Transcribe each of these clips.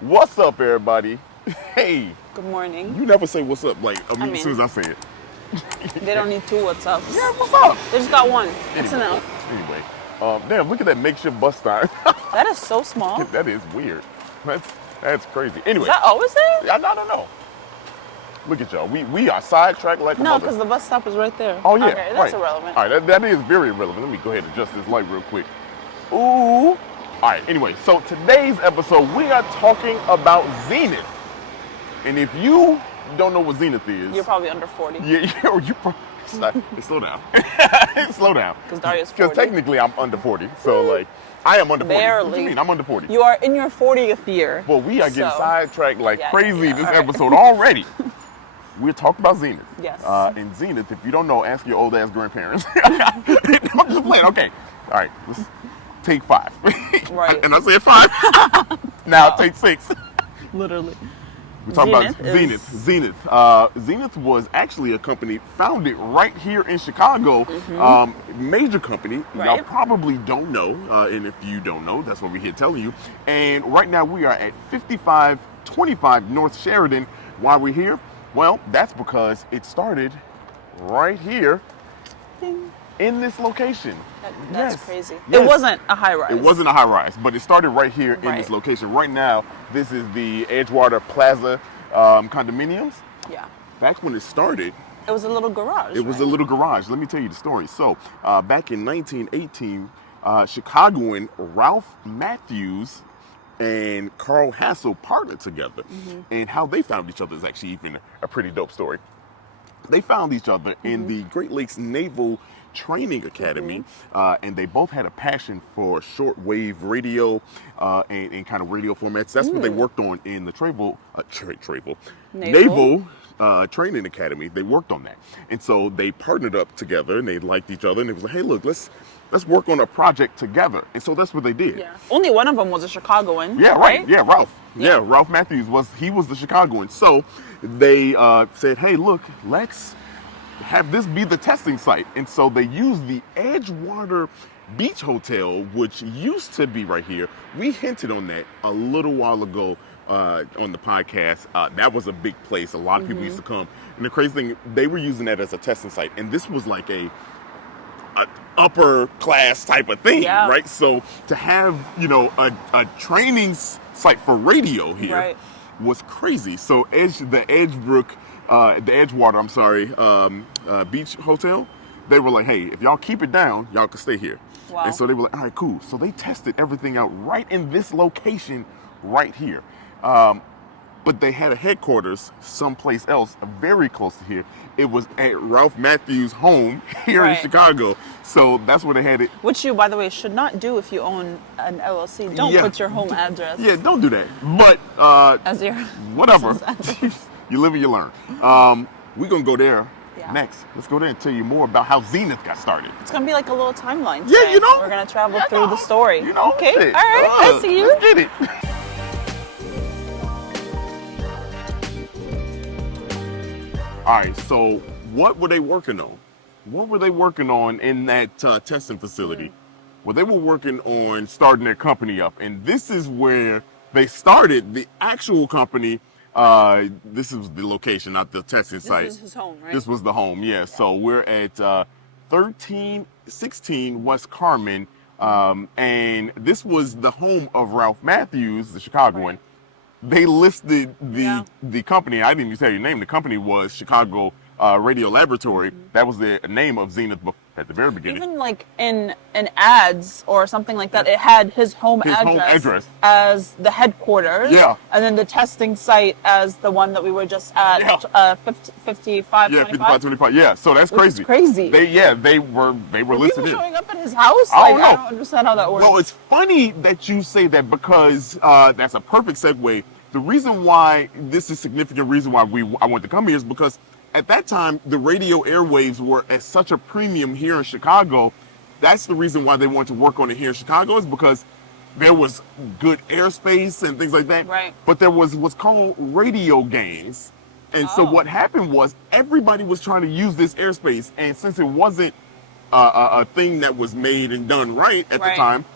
What's up, everybody? Hey, Good morning. you never say what's up like I as soon as mean, I say it. they don't need two Yeah, WhatsApps. what's up? They just got one. That's Anyway, enough. anyway, damn, look at that makeshift bus stop. That is so small. That is weird. That's that's crazy. Is Anyway, that always there? I don't know. Look at y'all. We are sidetracked like a No, mother. because the bus stop is right there. Oh yeah, Okay, right. that's irrelevant. All right, that is very relevant. Let me go ahead and adjust this light real quick. Ooh. All right. Anyway, so today's episode we are talking about Zenith. And if you don't know what Zenith is, You're probably under 40. you slow down. Slow down. Because Daria's Because 40. technically I'm under 40. So like I am under 40. What Barely. do you mean? I'm under 40. You are in your 40th year. Well, we are getting so- sidetracked like Yeah, crazy yeah, this all right. episode already. We're talking about Zenith. Yes. And Zenith, if you don't know, ask your old ass grandparents. I'm just playing. Okay. All right. Let's take 5. Right. And I said 5. Now take 6. Literally. We're talking about Zenith Zenith. Zenith was actually a company founded right here in Chicago. Major company. Y'all Right. probably don't know. And if you don't know, that's what we're here telling you. And right now we are at 5525 North Sheridan. Why are we here? Well, that's because it started right here Ding. in this location. That's Yes. crazy. Yes. It wasn't a high rise. It wasn't a high rise, but it started right here in this Right. location. Right now, this is the Edgewater Plaza condominiums. Yeah. Back when it started, It was a little garage. it was a right? little garage. Let me tell you the story. So, back in 1918, Chicagoan Ralph Matthews and Carl Hassel partnered together. And how they found each other is actually even a pretty dope story. They found each other in the Great Lakes Naval Training Academy, and they both had a passion for shortwave radio and kind of radio formats. That's what they worked on in the Naval Training Academy. They worked on that, and so they partnered up together, and they liked each other, and it was like, hey, look, let's work on a project together, and so that's what they did. Yeah. Only one of them was a Chicagoan. Yeah, right. Yeah, Ralph. Yeah. Yeah. Ralph Matthews was the Chicagoan. So they said, hey, look, let's have this be the testing site. And so they used the Edgewater Beach Hotel, which used to be right here. We hinted on that a little while ago on the podcast. That was a big place. A lot of people used to come. And the crazy thing, they were using that as a testing site. And this was like a upper class type of thing, Yeah. right? So to have, a training site for radio here Right. was crazy. So the Edgewater, Beach Hotel, they were like, hey, if y'all keep it down, y'all can stay here. Wow. And so they were like, all right, cool. So they tested everything out right in this location right here. But they had a headquarters someplace else, very close to here. It was at Ralph Matthews' home here in Right. Chicago. So that's where they had it. Which you, by the way, should not do if you own an LLC. Don't Yeah. put your home address Yeah, don't do that. But as your whatever. business address. You live and you learn. We're going to go there Yeah. next. Let's go there and tell you more about how Zenith got started. It's gonna be like a little timeline. Yeah, today. you know. We're gonna travel Yeah, through no, the story. You know, Okay. shit. All right. I see you. Let's get it. All right, so what were they working on? What were they working on in that testing facility? Well, they were working on starting their company up, and this is where they started the actual company. This is the location, not the testing site. This is his home, right? This was the home, yeah. So we're at 1316 West Carmen, and this was the home of Ralph Matthews, the Chicagoan. Right. They listed the Yeah. the company. I didn't even tell you the name. The company was Chicago Radio Laboratory. That was the name of Zenith at the very beginning. Even like in ads or something like that, it had his home His home address. as the headquarters. Yeah. And then the testing site as the one that we were just at, Yeah. 55, Yeah, 5525. Yeah, so that's Which is crazy. crazy. They were Were listed people in. showing up at his house? I don't know. I don't understand how that works. Well, it's funny that you say that because that's a perfect segue. The reason why this is a significant reason why I want to come here is because at that time the radio airwaves were at such a premium here in Chicago. That's the reason why they wanted to work on it here in Chicago is because there was good airspace and things like that. Right. But there was what's called radio gains. And so Oh. what happened was everybody was trying to use this airspace, and since it wasn't a thing that was made and done right at the Right. time,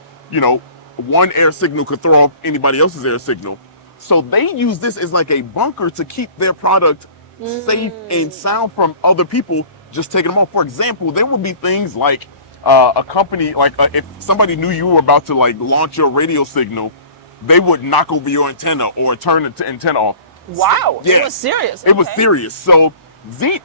one air signal could throw off anybody else's air signal. So they use this as like a bunker to keep their product safe and sound from other people just taking them off. For example, there would be things like a company, like if somebody knew you were about to like launch your radio signal, they would knock over your antenna or turn the antenna off. Wow, Yeah, it was serious. it was Okay. serious. So I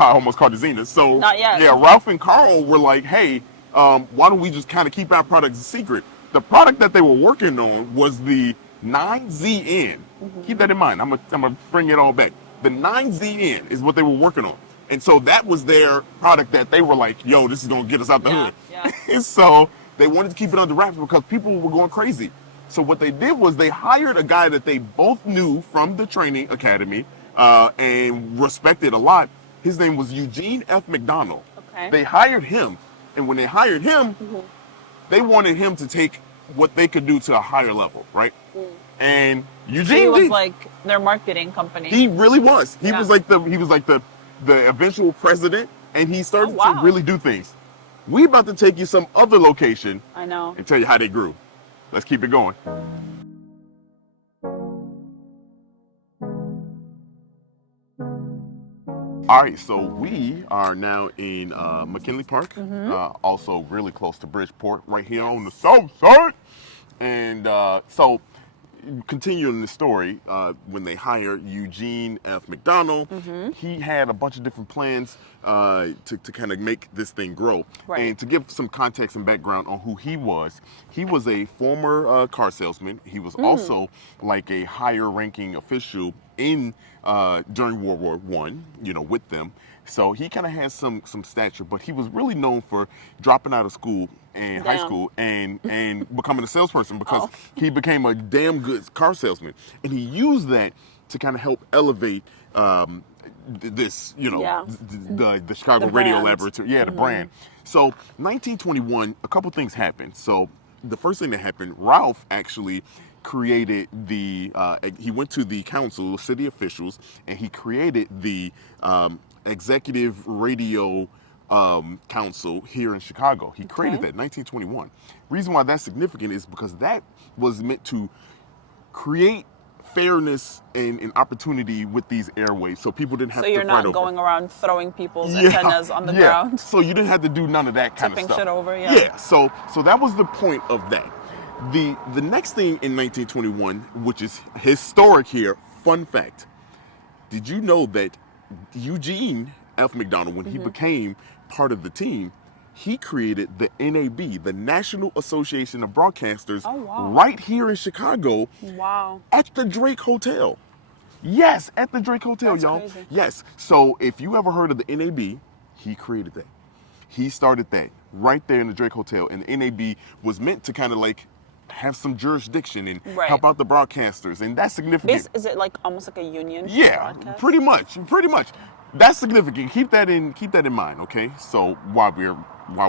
almost called it Zenith. So Not yet. yeah, Ralph and Carl were like, hey, why don't we just kind of keep our products a secret? The product that they were working on was the 9ZN. Keep that in mind. I'm gonna bring it all back. The 9ZN is what they were working on. And so that was their product that they were like, yo, this is gonna get us out the hood. Yeah. And so they wanted to keep it under wraps because people were going crazy. So what they did was they hired a guy that they both knew from the training academy and respected a lot. His name was Eugene F. McDonald. Okay. They hired him, and when they hired him, they wanted him to take what they could do to a higher level, right? And Eugene He was did. like their marketing company. He really was. He Yeah. was like the eventual president, and he started Oh, wow. to really do things. We about to take you some other location I know. and tell you how they grew. Let's keep it going. All right, so we are now in McKinley Park, also really close to Bridgeport, right here on the south side. And so, continuing the story, when they hired Eugene F. McDonald, he had a bunch of different plans to kind of make this thing grow. Right. And to give some context and background on who he was a former car salesman. He was also like a higher ranking official in during World War I, with them. So he kind of has some stature, but he was really known for dropping out of school and high school and becoming a salesperson because he became a damn good car salesman. And he used that to kind of help elevate this, the Chicago The Radio brand. Laboratory. Yeah, the brand. So 1921, a couple things happened. So the first thing that happened, Ralph actually created he went to the council, city officials, and he created the Executive Radio Council here in Chicago. He created that in 1921. Reason why that's significant is because that was meant to create fairness and opportunity with these airwaves, so people didn't have So to you're fight not over. going around throwing people's antennas on the ground. So you didn't have to do none of that kind of Tipping stuff. shit over, yeah. Yeah. So that was the point of that. The next thing in 1921, which is historic here, fun fact. Did you know that Eugene F. McDonald, when he became part of the team, he created the NAB, the National Association of Broadcasters, right here in Chicago. Wow. At the Drake Hotel. Yes, at the Drake Hotel, That's y'all. crazy. Yes. So if you ever heard of the NAB, he created that. He started that right there in the Drake Hotel. And the NAB was meant to kind of like have some jurisdiction and help out the broadcasters. And that's significant. Is it like almost like a union? Yeah, broadcast? pretty much. That's significant. Keep that in mind, okay? So while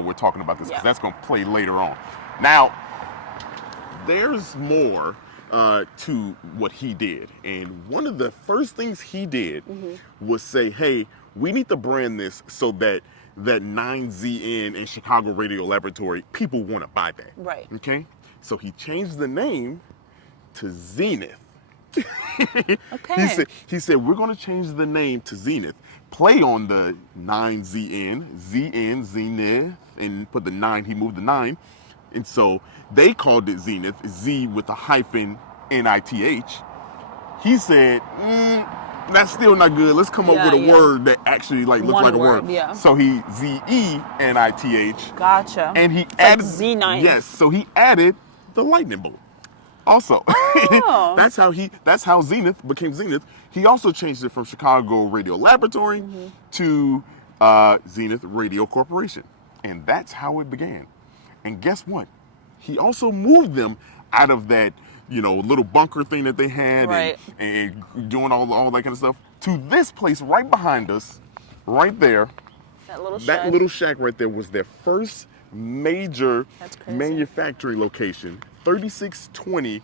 we're talking about this, because that's going to play later on. Now, there's more to what he did, and one of the first things he did was say, "Hey, we need to brand this so that 9ZN and Chicago Radio Laboratory, people want to buy that." Right. Okay. So he changed the name to Zenith. Okay. He said, we're going to change the name to Zenith, play on the 9ZN, Zenith, and put the 9, he moved the 9. And so they called it Zenith, Z with a hyphen NITH. He said, that's still not good. Let's come up with a word that actually looks One like a word, word. yeah. So he ZENITH. Gotcha. And he It's added like Z9. Yes, so he added the lightning bolt. Also, Oh. that's how Zenith became Zenith. He also changed it from Chicago Radio Laboratory to Zenith Radio Corporation. And that's how it began. And guess what? He also moved them out of that, little bunker thing that they had and doing all that kind of stuff to this place right behind us, right there. That little shack. That little shack right there was their first major That's crazy. manufacturing location, 3620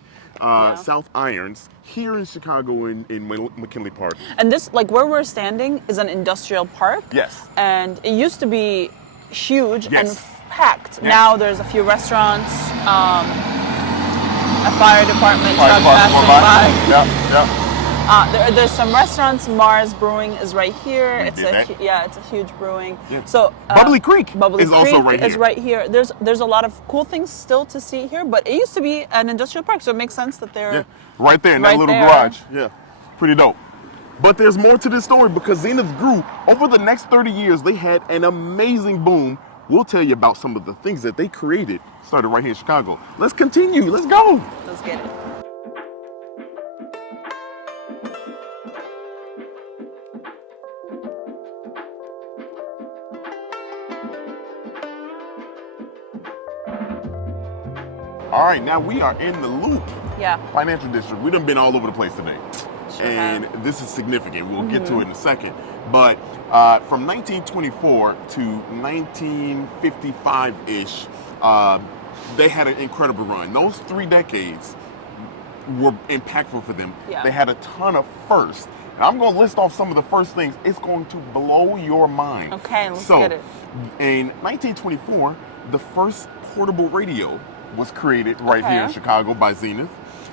South Irons, here in Chicago in McKinley Park. And this, like where we're standing, is an industrial park. Yes. And it used to be huge Yes. and packed. Yes. Now there's a few restaurants. a fire department Fire truck department going passing by. Yep. There's some restaurants. Mars Brewing is right here. We It's did that. it's a huge brewing. Yeah. So Bubbly Creek Bubbly is Creek also right is here. right here. There's a lot of cool things still to see here, but it used to be an industrial park, so it makes sense that they're right there in that right little there. garage. Yeah, pretty dope. But there's more to this story because Zenith grew. Over the next 30 years, they had an amazing boom. We'll tell you about some of the things that they created. Started right here in Chicago. Let's continue. Let's go. Let's get it. All right, now we are in the Loop Yeah. Financial District. We done been all over the place today. Sure And have. this is significant. We'll get to it in a second. But from 1924 to 1955-ish, they had an incredible run. Those 3 decades were impactful for them. Yeah. They had a ton of firsts. And I'm going to list off some of the first things. It's going to blow your mind. Okay, let's so, get it. In 1924, the first portable radio was created right here in Okay. Chicago by Zenith.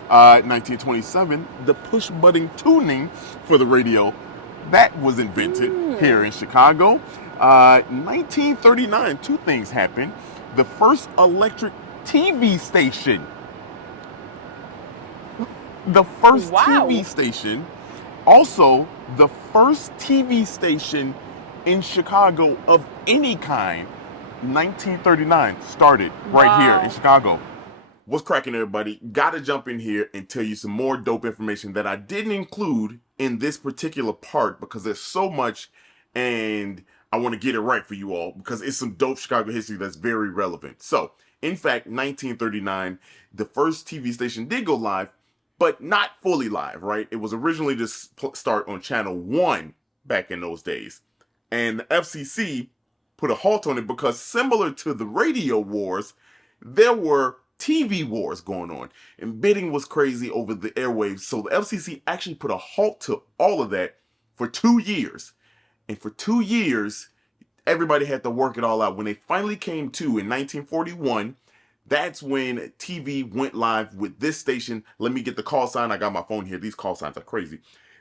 1927, the push button tuning for the radio, that was invented here in Chicago. 1939, 2 things happened. The first electric TV station. The first Wow. TV station. Also, the first TV station in Chicago of any kind. 1939 started right here Wow. in Chicago. What's cracking, everybody? Gotta jump in here and tell you some more dope information that I didn't include in this particular part because there's so much and I want to get it right for you all because it's some dope Chicago history that's very relevant. So, in fact, 1939, the first TV station did go live, but not fully live, right? It was originally to start on Channel 1 back in those days. And the FCC put a halt on it because similar to the radio wars, there were TV wars going on and bidding was crazy over the airwaves. So the FCC actually put a halt to all of that for 2 years. And for 2 years, everybody had to work it all out. When they finally came to in 1941, that's when TV went live with this station. Let me get the call sign. I got my phone here. These call signs are crazy.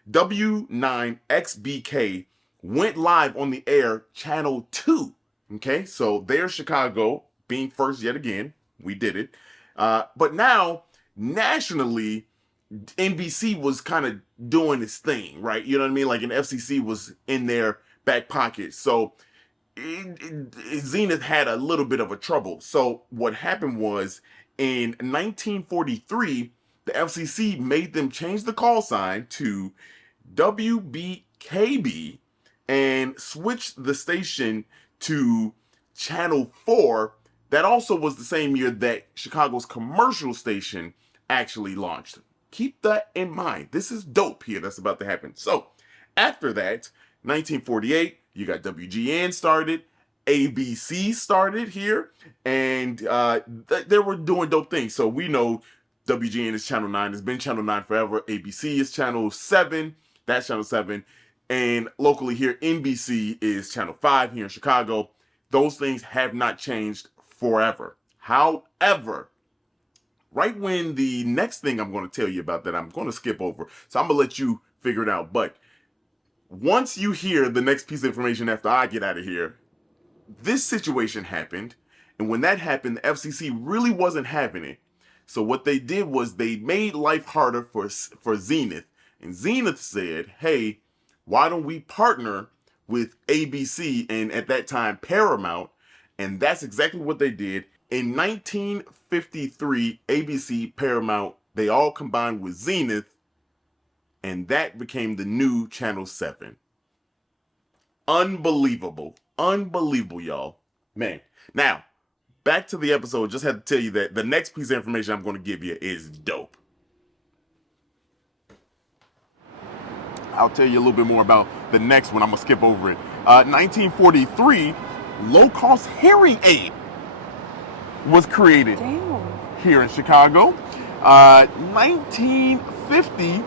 W9XBK went live on the air, Channel 2. Okay, so there's Chicago being first yet again. We did it. But now, nationally, NBC was kind of doing its thing, right? You know what I mean? Like an FCC was in their back pocket. So Zenith had a little bit of a trouble. So what happened was in 1943, the FCC made them change the call sign to WBKB and switched the station to Channel 4. That also was the same year that Chicago's commercial station actually launched. Keep that in mind. This is dope here that's about to happen. So, after that, 1948, you got WGN started, ABC started here, and they were doing dope things. So, we know WGN is Channel 9. It's been Channel 9 forever. ABC is Channel 7. That's Channel 7. And locally here, NBC is Channel 5 here in Chicago. Those things have not changed forever. However, right when the next thing I'm going to tell you about that I'm going to skip over, so I'm going to let you figure it out. But once you hear the next piece of information after I get out of here, this situation happened. And when that happened, the FCC really wasn't having it. So what they did was they made life harder for Zenith. And Zenith said, hey, why don't we partner with ABC and at that time Paramount? And that's exactly what they did. In 1953, ABC, Paramount, they all combined with Zenith, and that became the new Channel 7. Unbelievable. Unbelievable, y'all. Man. Now, back to the episode. Just had to tell you that the next piece of information I'm going to give you is dope. I'll tell you a little bit more about the next one. I'm going to skip over it. 1943, low-cost hearing aid was created here in Chicago. 1950,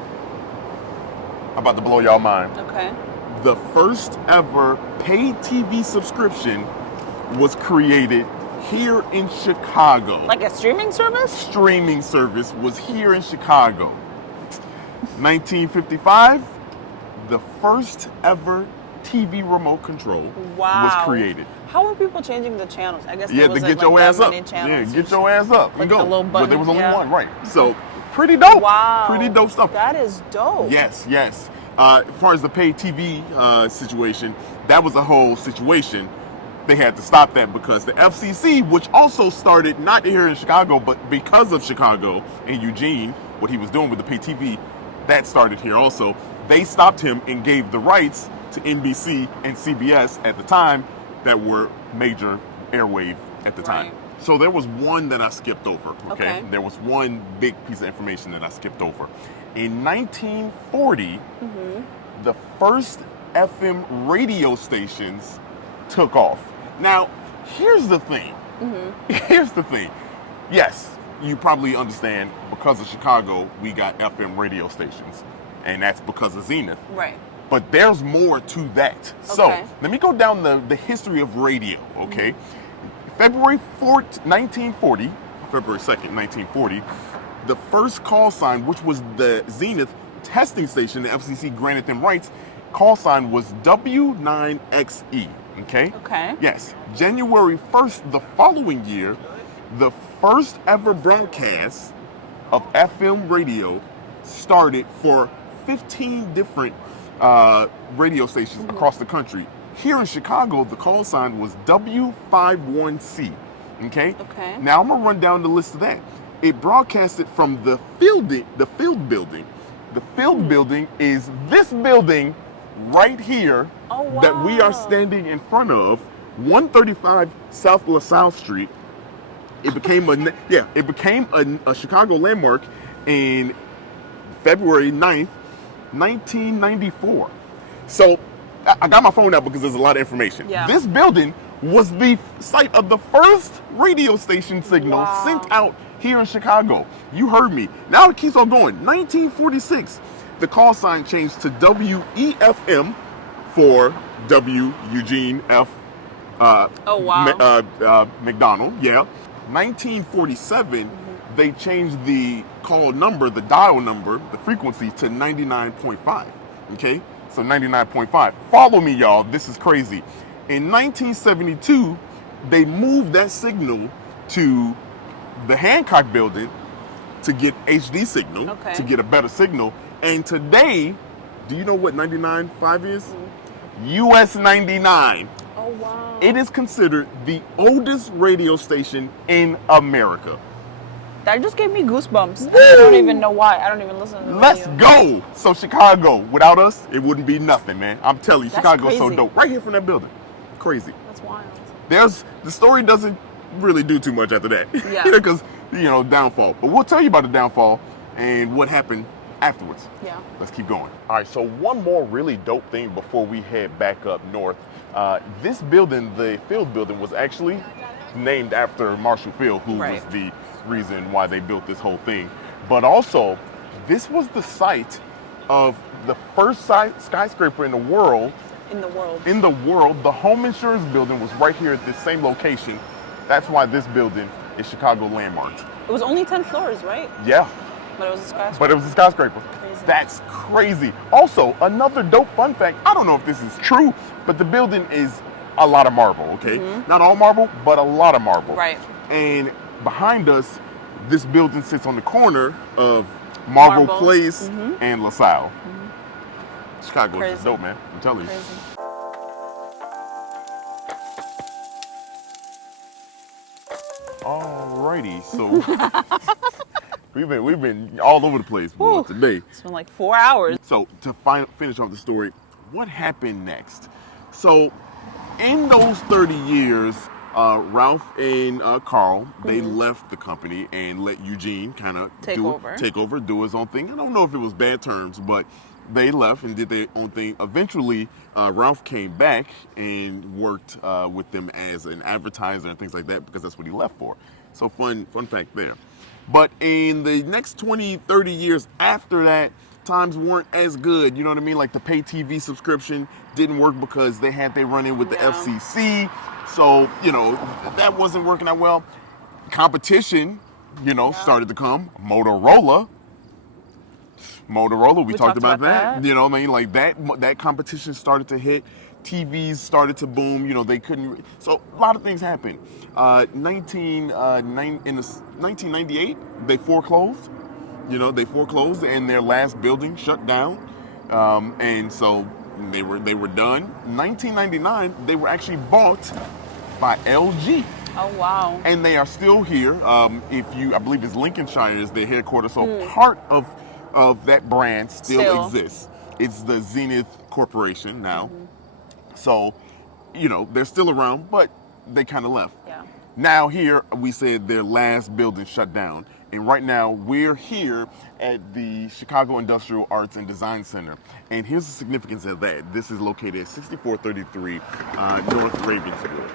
about to blow y'all mind. Okay. The first ever paid TV subscription was created here in Chicago. Like a streaming service? Streaming service was here in Chicago. 1955, the first ever TV remote control was created. How were people changing the channels? I guess Yeah, there to was get your ass up. Channels. Yeah, get your ass up and Like go. the little But button, there was only yeah. one, right? So, pretty dope. Wow. Pretty dope stuff. That is dope. Yes, yes. As far as the paid TV situation, that was a whole situation. They had to stop that because the FCC, which also started not here in Chicago, but because of Chicago and Eugene, what he was doing with the paid TV, that started here also. They stopped him and gave the rights to NBC and CBS at the time that were major airwave at the time. So there was one that I skipped over, okay? There was one big piece of information that I skipped over. In 1940, the first FM radio stations took off. Now, here's the thing. Here's the thing. Yes, you probably understand because of Chicago, we got FM radio stations. And that's because of Zenith. Right. But there's more to that. So let me go down the history of radio, okay? February 2nd, 1940, the first call sign, which was the Zenith testing station, the FCC granted them rights, call sign was W9XE, okay? Okay. Yes. January 1st, the following year, the first ever broadcast of FM radio started for 15 different radio stations across the country. Here in Chicago, the call sign was W51C. Okay? Now I'm gonna run down the list of that. It broadcasted from the field building. The field building is this building right here that we are standing in front of, 135 South LaSalle Street. It became a Chicago landmark in February 9th, 1994. So I got my phone out because there's a lot of information. This building was the site of the first radio station signal sent out here in Chicago. You heard me. Now it keeps on going. 1946, the call sign changed to WEFM for W Eugene F. McDonald. Yeah. 1947, they changed the call number, the dial number, the frequency to 99.5. Okay? So 99.5. Follow me, y'all. This is crazy. In 1972, they moved that signal to the Hancock building to get HD signal, to get a better signal. And today, do you know what 99.5 is? US 99. Oh, wow. It is considered the oldest radio station in America. That just gave me goosebumps. I don't even know why. I don't even listen to the Let's radio. go. So Chicago, without us, it wouldn't be nothing, man. I'm telling you, That's Chicago's so crazy. dope. Right here from that building. Crazy. That's wild. The story doesn't really do too much after that. Yeah. Because, downfall. But we'll tell you about the downfall and what happened afterwards. Yeah. Let's keep going. All right, so one more really dope thing before we head back up north. This building, the field building, was actually named after Marshall Field, who was the reason why they built this whole thing. But also, this was the site of the first skyscraper in the world. The home insurance building was right here at this same location. That's why this building is Chicago landmarked. It was only 10 floors, right? Yeah. But it was a skyscraper. Crazy. That's crazy. Also, another dope fun fact, I don't know if this is true, but the building is a lot of marble, okay? Not all marble, but a lot of marble. Right. And behind us, this building sits on the corner of Marble Place and LaSalle. Chicago is just dope, man. I'm telling you. Alrighty, so we've been all over the place for today. It's been like 4 hours. So to finish off the story, what happened next? So in those 30 years, Ralph and Carl, they left the company and let Eugene kind of take over, do his own thing. I don't know if it was bad terms, but they left and did their own thing. Eventually, Ralph came back and worked with them as an advertiser and things like that because that's what he left for. So fun fact there. But in the next 20, 30 years after that, times weren't as good. You know what I mean? Like the pay TV subscription didn't work because they had their run-in with the FCC. So, that wasn't working out well. Competition, started to come. Motorola, we talked about that. You know what I mean? Like that competition started to hit. TVs started to boom. They couldn't. So a lot of things happened. In 1998, they foreclosed. They foreclosed and their last building shut down. And so they were done. 1999, they were actually bought by LG. Oh wow! And they are still here. I believe it's Lincolnshire is their headquarters. So part of that brand still exists. It's the Zenith Corporation now. So, they're still around, but they kind of left. Yeah. Now here we said their last building shut down. And right now we're here at the Chicago Industrial Arts and Design Center. And here's the significance of that. This is located at 6433 North Ravenswood.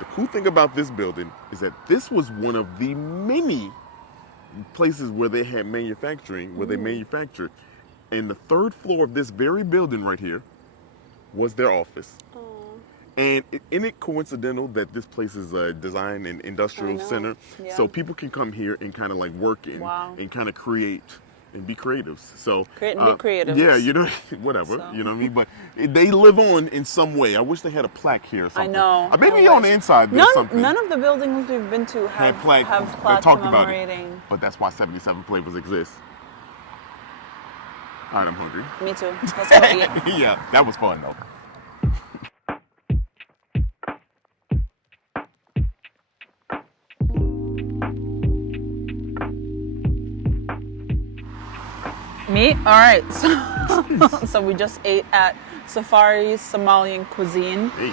The cool thing about this building is that this was one of the many places where they had manufacturing, where they manufactured. And the third floor of this very building right here was their office. And isn't it coincidental that this place is a design and industrial center? Yeah. So people can come here and kind of like work in and kind of create and be creatives. So create and be creatives. Yeah, whatever. So. You know what I mean? But they live on in some way. I wish they had a plaque here or something. I know. Maybe on the inside there's something. None of the buildings we've been to have plaques talked commemorating. about it. But that's why 77 flavors exist. All right, I'm hungry. Me too. Let's go eat. Yeah, that was fun though. Me? All right. So we just ate at Safari's Somalian Cuisine. Hey.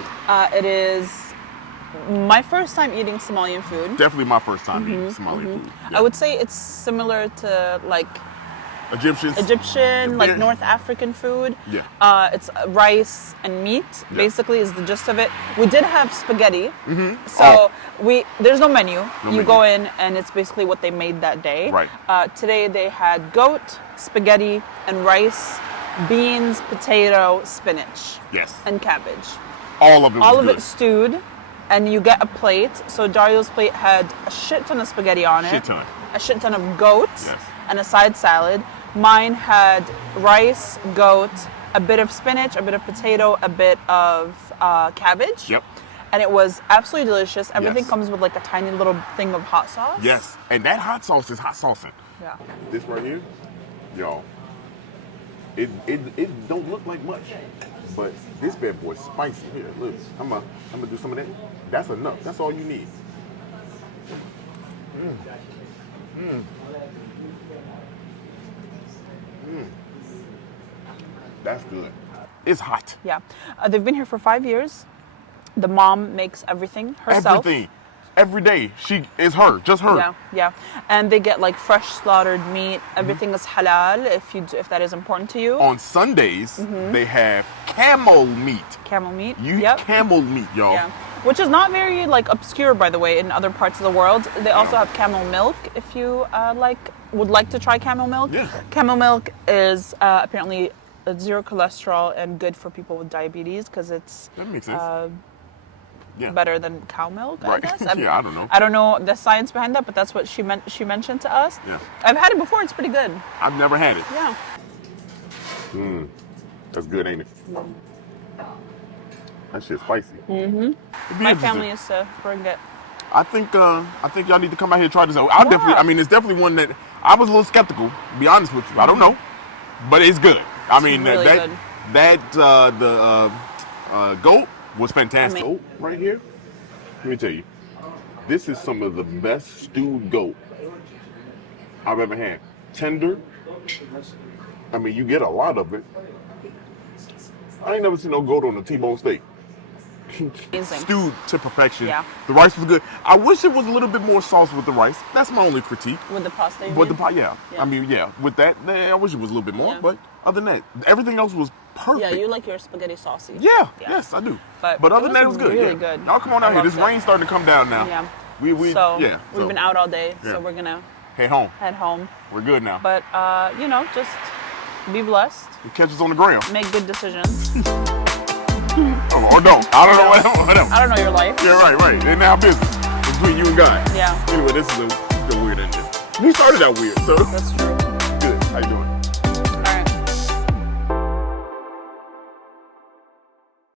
It is my first time eating Somalian food. Definitely my first time eating Somalian food. Yeah. I would say it's similar to like Egyptian, like North African food. Yeah. It's rice and meat, basically, is the gist of it. We did have spaghetti. There's no menu. You go in and it's basically what they made that day. Right. Today they had goat, spaghetti, and rice, beans, potato, spinach. Yes. And cabbage. All of it was All good. of it stewed. And you get a plate. So Dario's plate had a shit ton of spaghetti on it. Shit ton. A shit ton of goat. Yes. And a side salad. Mine had rice, goat, a bit of spinach, a bit of potato, a bit of cabbage. Yep. And it was absolutely delicious. Everything Yes. comes with like a tiny little thing of hot sauce. Yes. And that hot sauce is hot saucing. Yeah. This right here, y'all, it don't look like much, but this bad boy's spicy. Here, look, I'm gonna do some of that. That's enough. That's all you need. That's good. It's hot. Yeah. They've been here for 5 years. The mom makes everything herself. Everything. Every day. It's her. Just her. Yeah, yeah. And they get like fresh slaughtered meat. Everything is halal if that is important to you. On Sundays, they have camel meat. Camel meat. Camel meat, y'all. Yeah. Which is not very like obscure, by the way, in other parts of the world. They also have camel milk if you would like to try camel milk. Yeah. Camel milk is apparently zero cholesterol and good for people with diabetes because it's That makes sense. better than cow milk, Right. I guess. Yeah, I don't know. I don't know the science behind that, but that's what she mentioned to us. Yeah. I've had it before. It's pretty good. I've never had it. Yeah. That's good, ain't it? That shit's spicy. My family used to bring it. I think y'all need to come out here and try this out. It's definitely one that I was a little skeptical, to be honest with you. I don't know. But it's good. Really good. The goat was fantastic. Goat right here, let me tell you, this is some of the best stewed goat I've ever had. Tender. You get a lot of it. I ain't never seen no goat on a T-bone steak. Amazing. Stewed to perfection. Yeah. The rice was good. I wish it was a little bit more sauce with the rice. That's my only critique. With the pasta, you With mean? the yeah. With that, I wish it was a little bit more. Yeah. But other than that, everything else was perfect. Yeah, you like your spaghetti saucy. Yeah. Yes, I do. But other it than that, it was was good. really Yeah. good. Y'all come on out I here. This loved it. rain's starting to come down now. Yeah. We've been out all day, Yeah. so we're gonna head home. head home. We're good now. But just be blessed. Catch us on the ground. Make good decisions. Or don't. I don't know. Whatever. I don't know your life. Yeah, right. It's now business between you and God. Yeah. Anyway, this is a weird ending. We started out weird, so. That's true.